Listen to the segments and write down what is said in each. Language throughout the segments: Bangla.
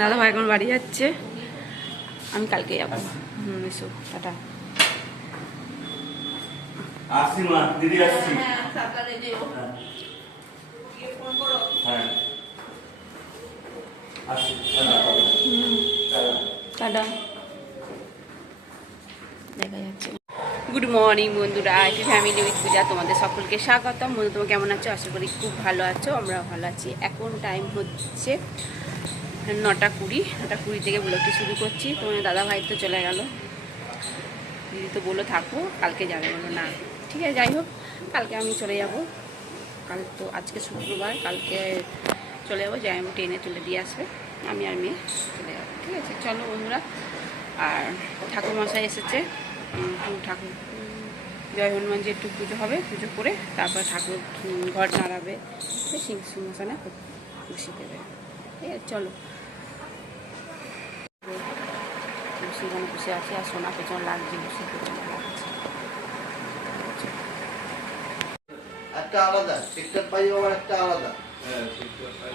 দাদা ভাই এখন বাড়ি যাচ্ছে, আমি কালকে যাবো। এসো, টাটা। আসছি মা, দিদি আসছি। টাটা। দেখা যাচ্ছে। গুড মর্নিং বন্ধুরা, আইটি ফ্যামিলি উইথ পূজা তোমাদের সকলকে স্বাগতম। বন্ধু তোমরা কেমন আছো? আশা করি খুব ভালো আছো, আমরাও ভালো আছি। এখন টাইম হচ্ছে 9:20। 9:20 থেকে ব্লগটি শুরু করছি। তোমার দাদা ভাই তো চলে গেল, দিদি তো বললো থাকো, কালকে যাবে। বলো না, ঠিক আছে যাই হোক, কালকে আমি চলে যাব। কাল তো আজকে শুক্রবার, কালকে চলে যাবো। যাই আমি ট্রেনে তুলে দিয়ে আসবে, আমি আর মেয়ে চলে যাবো। ঠিক আছে, চলো বন্ধুরা। আর ঠাকুরমশাই এসেছে, ঠাকুর জয় হনুমানজি একটু পুজো হবে, পুজো করে তারপর ঠাকুর ঘর নাড়াবে, সিংহাসনে বসিয়ে দেবে। ঠিক আছে, চলো। সেখানে বসে আছি, আর সোনা পেছনে লাগছে, বসে পেছনে লাগছে। একটা আলাদা সেক্টর 5 আবার একটা আলাদা,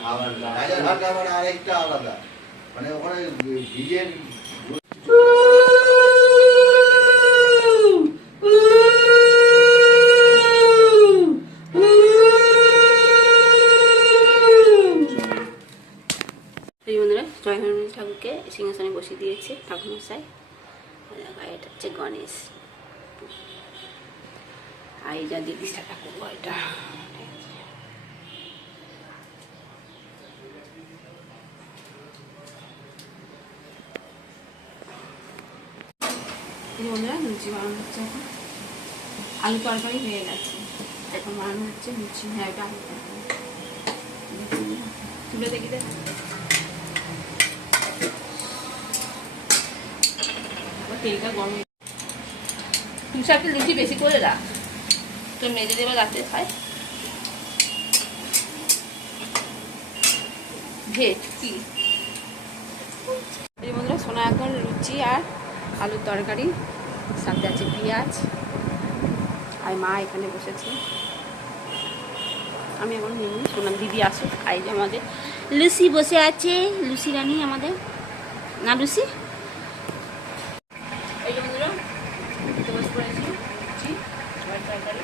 আবার রাজারহাট আবার আরেকটা আলাদা, মানে ওখানে ভিজের বন্ধুরা জয় হনুমান ঠাকুরকে সিংহাসনে বসিয়ে দিয়েছে ঠাকুরমশাই। এটা হচ্ছে গণেশ, আর এই যা দিদি ঠাকুর এটা। বন্ধুরা লুচি বানানো হচ্ছে, এখন আলু তরকারি হয়ে গেছে, এখন বানানো হচ্ছে লুচি। হ্যাঁ, এটা আলু তরকারি তুলে দেখি দেখ। তেলটা গরম, তুই একটা লুচি বেশি করে রাখ, তোর মেজে দেবে রাতে খায়। ভেজ কি এই বন্ধুরা, সোনা এখন লুচি আর আলুর তরকারি, সাথে আছে পেঁয়াজ, আর মা এখানে বসেছে। আমি এখন নিই, সোনার দিদি আসুক। আর যে আমাদের লুচি বসে আছে, লুচি রানী আমাদের, না লুচি। এই যে বন্ধুরা বসে পড়েছি লুচি আর তরকারি।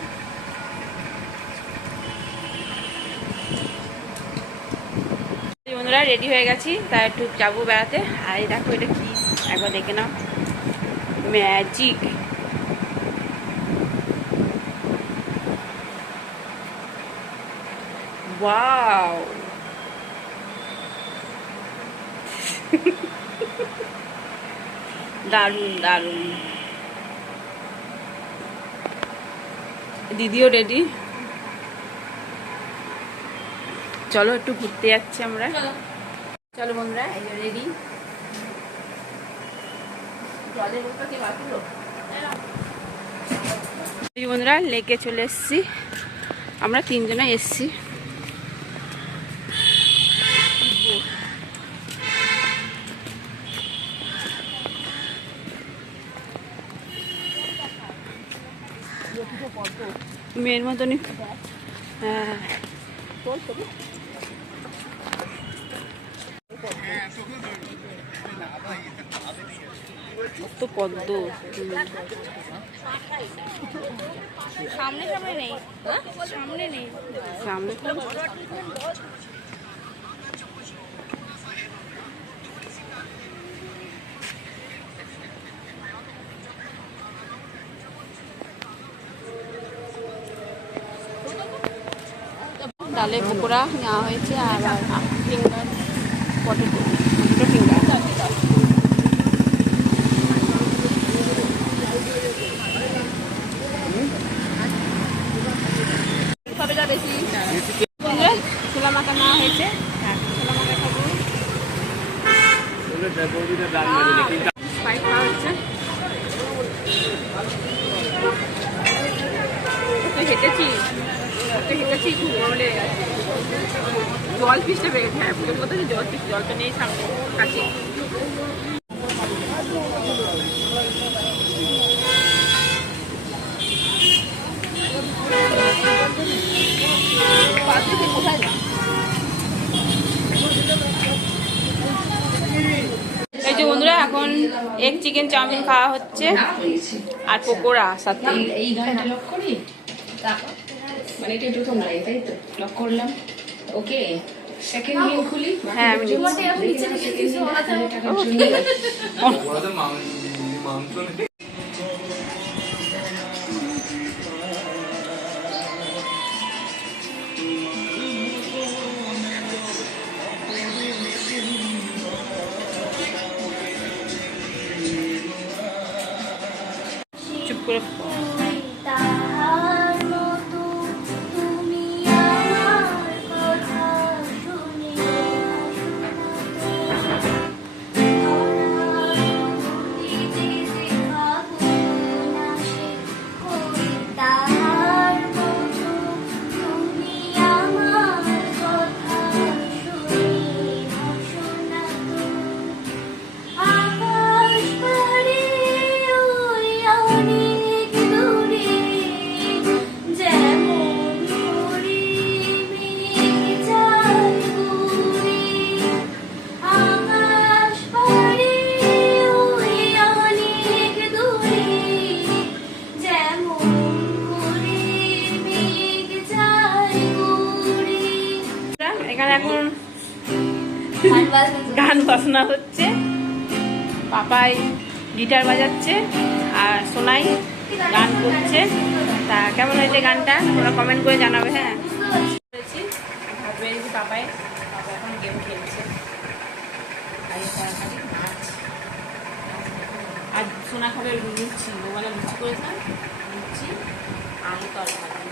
বন্ধুরা রেডি হয়ে গেছি, তাই একটু যাবো বেড়াতে। আর এই দেখো এটা কি, একবার দেখে নাও, ম্যাজিক। ওয়াও, দারুণ দারুণ। দিদিও রেডি, চলো একটু ঘুরতে যাচ্ছি আমরা। চলো বন্ধুরা, এই যে রেডি। বন্ধুরা লেকে চলে এসছি, আমরা 3 জনে এসছি। মেয়ের মতনই, হ্যাঁ তো পদ্ম। সামনে সামনে নেই, সামনে নেই, সামনে ডালে পকোড়া নেওয়া হয়েছে, আর ফিঙ্গার পটেটো ফিঙ্গার। বেশি ছোলা মাখা নেওয়া হয়েছে, ছোলা মাখা খাবো। স্পাইস খাওয়া হচ্ছে। হেঁটেছি খুব গরম লেগে গেছে, জল পিসটা পেয়ে গেছে। হ্যাঁ, পুজোর মধ্যে জল পিস, জলটা নেই সামনে কাছে। কোথায় এখন এগ চিকেন চাউমিন খাওয়া হচ্ছে আর পকোড়া সাথে। এই গানটা লক করি তারপর মানে এটা প্রথম লাইন তাই তো লক করলাম ওকে সেকেন্ড লিঙ্ক খুলি হ্যাঁ, আমি তোমাকে এখন নিচে লিখে দিয়েছি ওরা তো টাকার জন্য ওদের মাংস নেই। চুপ করে তাহার মতো তুমি আমার কথা শুনে তাহার মতো তুমি আমার কথা শুনে শোনা আকাশ পাড়ে ওই অনেক দূরে যেমন করে মেঘ যায় ঘুরে আকাশ পাড়ে ওই অনেক দূরে যেমন করে মেঘ যায় ঘুরে। এখানে এখন গান বাজনা হচ্ছে, পাপাই গিটার বাজাচ্ছে আর সোনাই গান করছে। তা কেমন হয়েছে গানটা তোমরা কমেন্ট করে জানাবে। হ্যাঁ করেছি, ভাত বেরিয়েছি পাপাই, পাপা এখন গেম খেলছে আর সোনা খাবে লুচি, ও মানে লুচি করেছিলাম, লুচি আলু তরকারি।